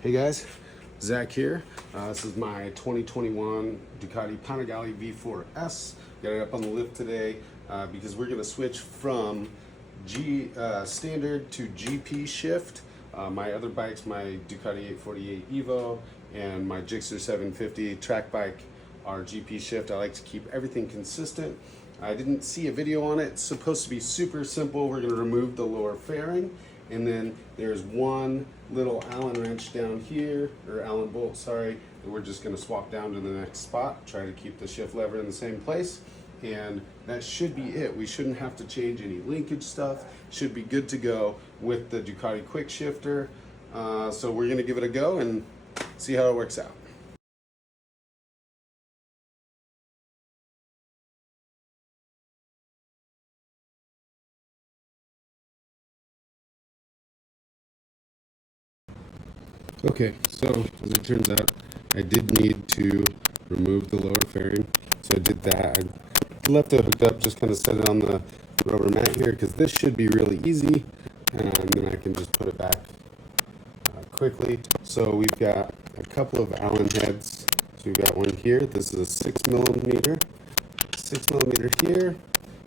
Hey guys, Zach here. This is my 2021 Ducati Panigale V4s. Got it up on the lift today because we're going to switch from standard to GP shift. My other bikes, my Ducati 848 Evo and my Gixxer 750 track bike are GP shift. I like to keep everything consistent. I didn't see a video on it. It's supposed to be super simple. We're going to remove the lower fairing, and then there's one little Allen wrench down here, or Allen bolt, sorry, that we're just going to swap down to the next spot. Try to keep the shift lever in the same place, and that should be it. We shouldn't have to change any linkage stuff. Should be good to go with the Ducati quick shifter. So we're going to give it a go and see how it works out. Okay, so as it turns out, I did need to remove the lower fairing, so I did that. I left it hooked up, just kind of set it on the rubber mat here, because this should be really easy, and then I can just put it back quickly. So we've got a couple of Allen heads. So we've got one here. This is a 6 millimeter here,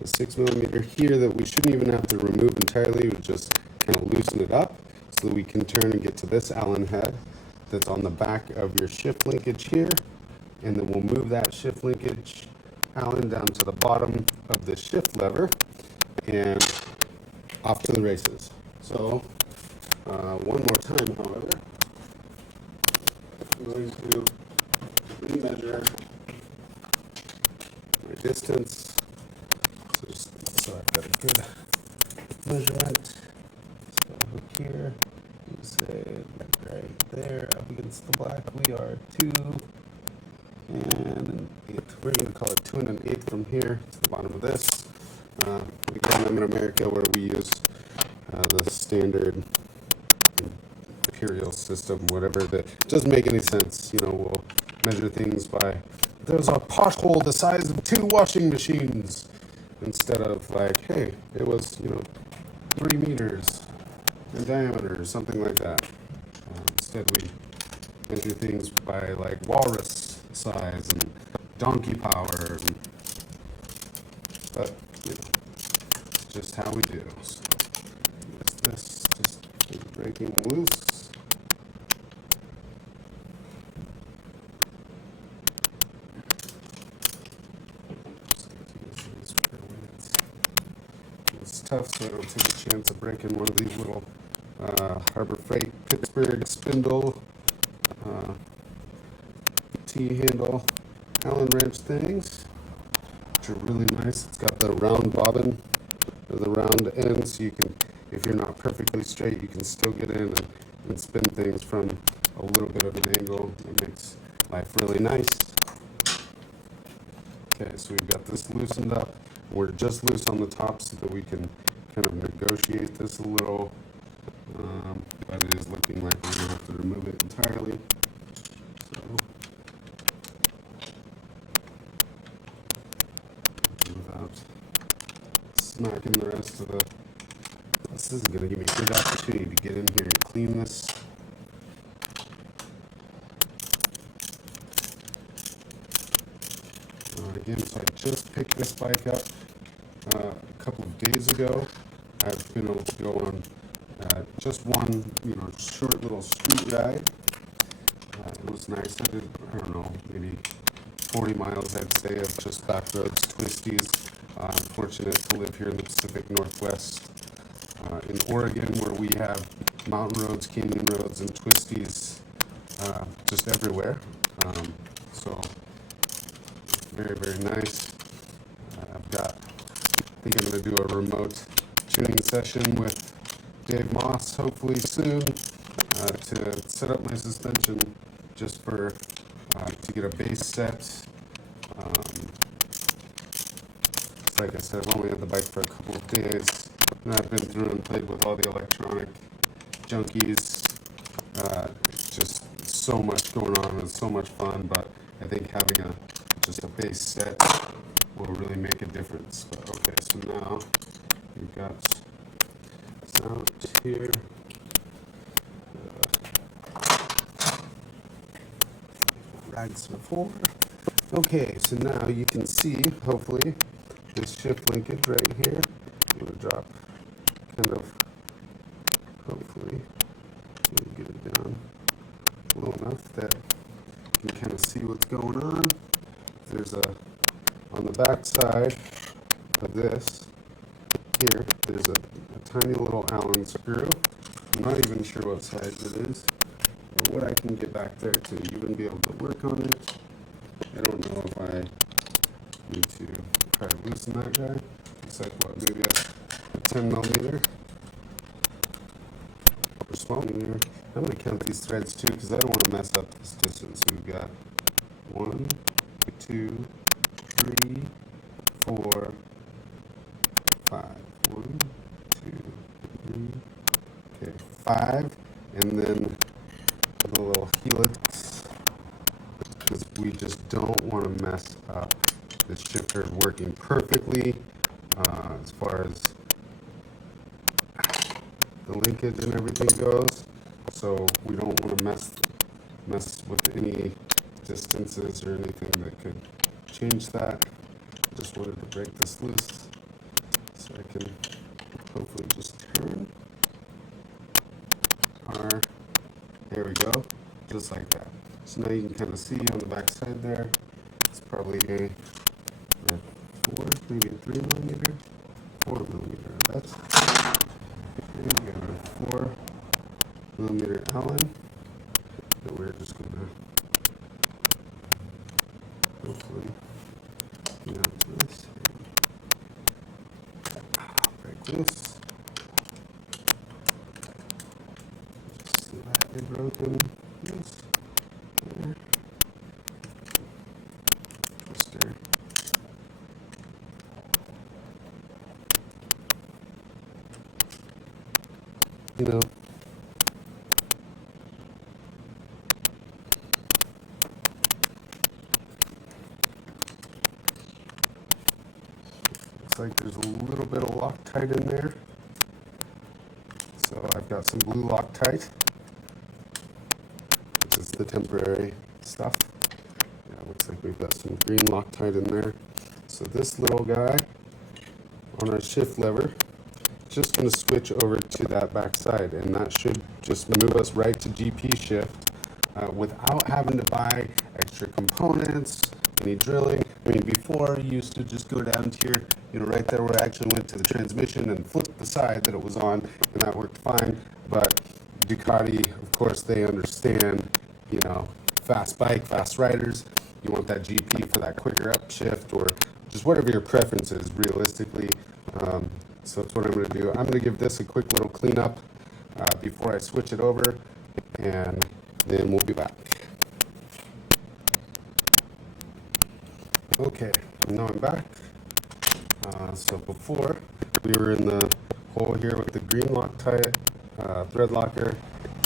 a 6 millimeter here that we shouldn't even have to remove entirely. We just kind of loosen it up, so that we can turn and get to this Allen head that's on the back of your shift linkage here, and then we'll move that shift linkage Allen down to the bottom of the shift lever and off to the races. So one more time, however, I'm going to remeasure my distance, so I've got a good measurement. Hook here, you say right there up against the black. We are 2 1/8. We're going to call it 2 1/8 from here to the bottom of this. Again, I'm in America where we use the standard imperial system, whatever. That doesn't make any sense. You know, we'll measure things by, there's a pothole the size of 2 washing machines, instead of like, hey, it was 3 meters in diameter or something like that. Instead, we measure things by like walrus size and donkey power, but it's just how we do. So this just breaking loose. It's tough, so I don't take a chance of breaking one of these little Harbor Freight Pittsburgh spindle T-handle Allen wrench things, which are really nice. It's got the round bobbin, or the round end, so you can, if you're not perfectly straight, you can still get in and spin things from a little bit of an angle. It makes life really nice. Okay, so we've got this loosened up. We're just loose on the top so that we can kind of negotiate this a little, but it is looking like we're going to have to remove it entirely. So without smacking the rest of this is going to give me a good opportunity to get in here and clean this. Again, so I just picked this bike up a couple of days ago. I've been able to go on just one, short little street ride. It was nice. I did, I don't know, maybe 40 miles, I'd say, of just back roads, twisties. I'm fortunate to live here in the Pacific Northwest, in Oregon, where we have mountain roads, canyon roads, and twisties just everywhere. So very, very nice. I think I'm going to do a remote tuning session with Dave Moss, hopefully soon, to set up my suspension just for to get a base set. Like I said, I've only had the bike for a couple of days, and I've been through and played with all the electronic junkies. It's just so much going on and so much fun, but I think having just a base set will really make a difference. But okay, so now we've got this out here. rags before. Okay, so now you can see, hopefully, this shift linkage right here. I'm going to drop kind of, hopefully, get it down low enough that you can kind of see what's going on. There's on the back side of this, here, there's a tiny little Allen screw. I'm not even sure what size it is, or what I can get back there to even be able to work on it. I don't know if I need to try to loosen that guy. Looks like what, maybe a 10 millimeter or small millimeter. I'm going to count these threads too because I don't want to mess up this distance. So we've got 1, 2, 3, 4, 5. 1, 2, 3. Okay, 5, and then the little helix, because we just don't want to mess up the shifter working perfectly as far as the linkage and everything goes. So we don't want to mess with any distances or anything that could change that. Just wanted to break this loose so I can hopefully just turn our, there we go, just like that. So now you can kind of see on the back side there, it's probably a 4, maybe a 3 millimeter, 4 millimeter. That's, okay, we got a 4 millimeter Allen that we're just gonna hopefully get onto this. Break this. Just slightly broken. This. There. Twister. You know, looks like there's a little bit of Loctite in there. So I've got some blue Loctite, which is the temporary stuff. Yeah, looks like we've got some green Loctite in there. So this little guy on our shift lever, just going to switch over to that back side, and that should just move us right to GP shift without having to buy extra components, any drilling. I mean, before you used to just go down to your, right there where I actually went to the transmission and flipped the side that it was on, and that worked fine. But Ducati, of course, they understand, fast bike, fast riders. You want that GP for that quicker upshift or just whatever your preference is, realistically. So that's what I'm going to do. I'm going to give this a quick little cleanup before I switch it over, and then we'll be back. Okay, now I'm back. So before, we were in the hole here with the green Loctite thread locker,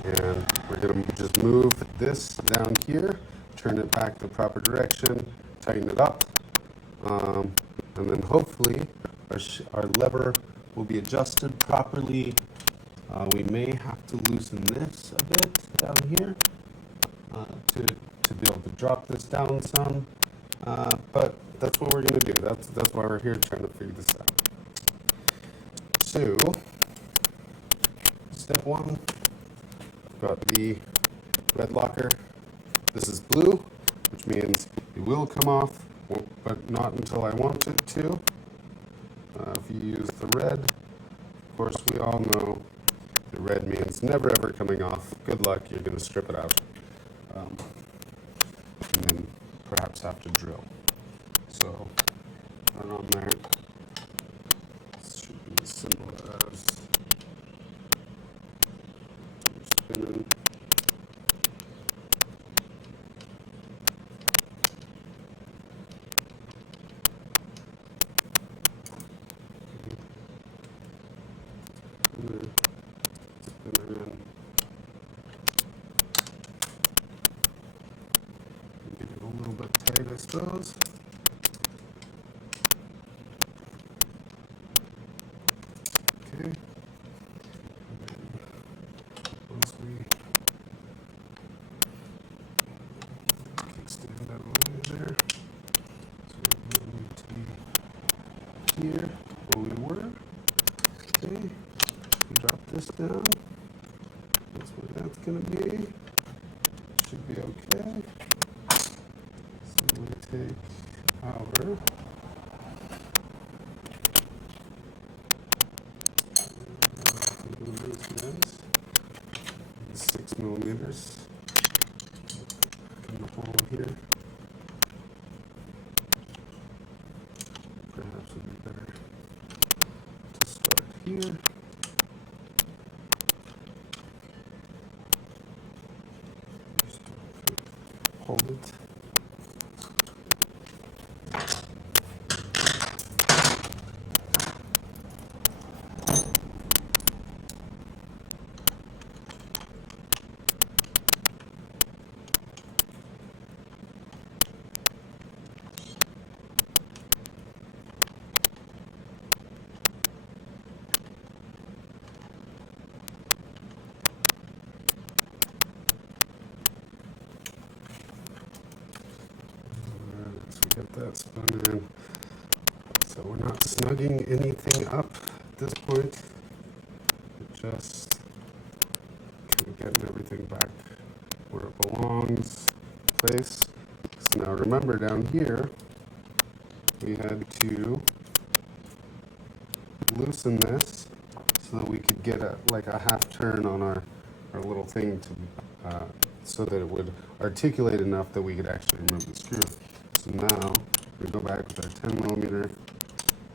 and we're going to just move this down here, turn it back the proper direction, tighten it up, and then hopefully our lever will be adjusted properly. We may have to loosen this a bit down here to be able to drop this down some, but that's what we're going to do. That's why we're here, trying to figure this out. So, step 1, got the red locker. This is blue, which means it will come off, but not until I want it to. If you use the red, of course, we all know the red means never ever coming off. Good luck, you're going to strip it out. And then perhaps have to drill. So, right on there, this should be as simple as spinning. Get it a little bit tight, I suppose. Okay. Once we kickstand this down. That's where that's going to be. Should be okay. So I'm going to take our 6 millimeters in the hole here. Perhaps it would be better to start here. Just hold it. Get that spun in. So we're not snugging anything up at this point. We're just kind of getting everything back where it belongs, place. So now remember down here, we had to loosen this so that we could get like a half turn on our little thing to, so that it would articulate enough that we could actually remove the screw. So now we go back with our 10 millimeter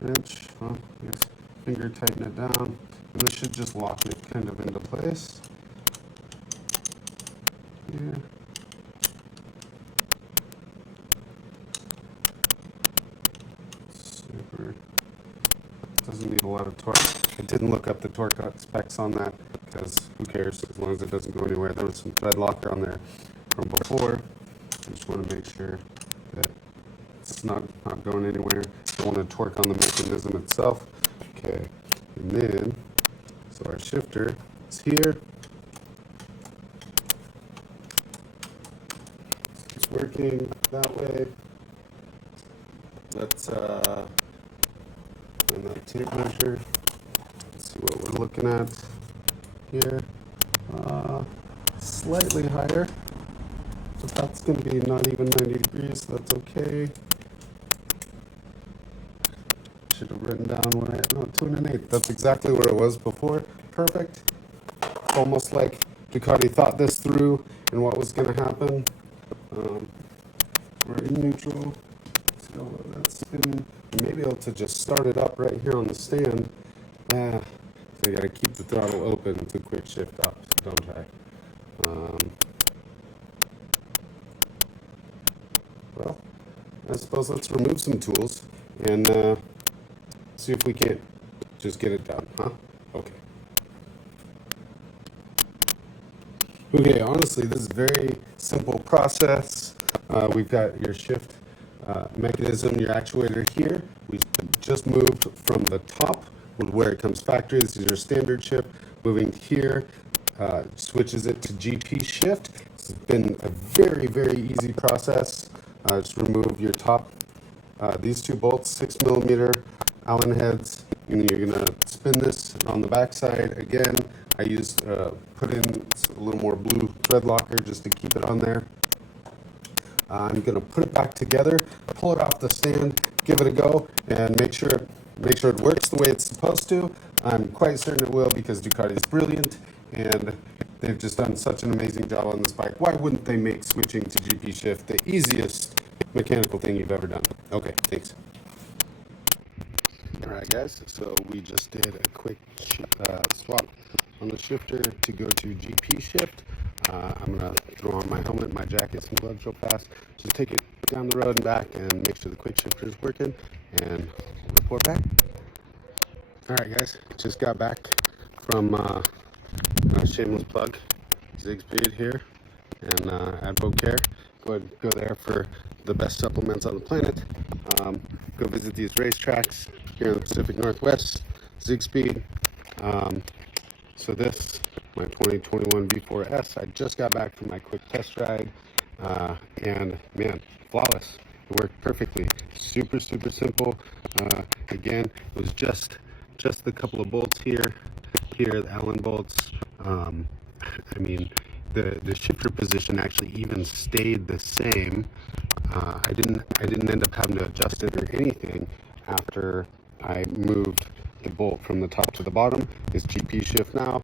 wrench. Well, yes, finger tighten it down, and this should just lock it kind of into place. Here. Super. Doesn't need a lot of torque. I didn't look up the torque specs on that because who cares as long as it doesn't go anywhere. There was some thread locker on there from before. I just want to make sure that it's not going anywhere. Don't want to torque on the mechanism itself. Okay, and then, so our shifter is here. It's working that way. Let's run that tape measure. Let's see what we're looking at here. Slightly higher. But that's going to be not even 90 degrees, so that's okay. Should have written down what I had. No, 2 1/8. That's exactly where it was before. Perfect. Almost like Ducati thought this through and what was going to happen. We're in neutral. So that's spinning. You may be able to just start it up right here on the stand. So you got to keep the throttle open to quick shift up, don't I? Well, I suppose let's remove some tools and see if we can't just get it done, huh? Okay. Okay, honestly, this is a very simple process. We've got your shift mechanism, your actuator here. We just moved from the top where it comes factory. This is your standard shift. Moving here, switches it to GP shift. It's been a very, very easy process. Just remove your top, these 2 bolts, 6 millimeter Allen heads, and you're gonna spin this on the back side. Again, I used, put in a little more blue thread locker just to keep it on there. I'm gonna put it back together, pull it off the stand, give it a go, and make sure it works the way it's supposed to. I'm quite certain it will because Ducati is brilliant, and they've just done such an amazing job on this bike. Why wouldn't they make switching to GP shift the easiest mechanical thing you've ever done? Okay, thanks. All right, guys, so we just did a quick swap on the shifter to go to GP shift. I'm going to throw on my helmet, my jackets, and gloves real fast. Just take it down the road and back and make sure the quick shifter is working, and report back. All right, guys, just got back from shameless plug, Zig Speed here, and Advocare. Go there for the best supplements on the planet. Go visit these racetracks here in the Pacific Northwest, Zig Speed. So this, my 2021 V4s, I just got back from my quick test ride, and man, flawless. It worked perfectly. Super, super simple. Again, it was just the couple of bolts here. here, the Allen bolts. I mean, the shifter position actually even stayed the same. I didn't end up having to adjust it or anything after I moved the bolt from the top to the bottom. It's GP shift now.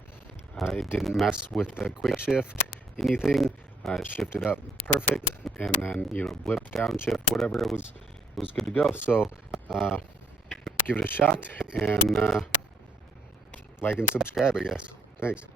It didn't mess with the quick shift, anything. It shifted up perfect, and then, you know, blip, downshift, whatever, it was good to go. So give it a shot, and like and subscribe, I guess. Thanks.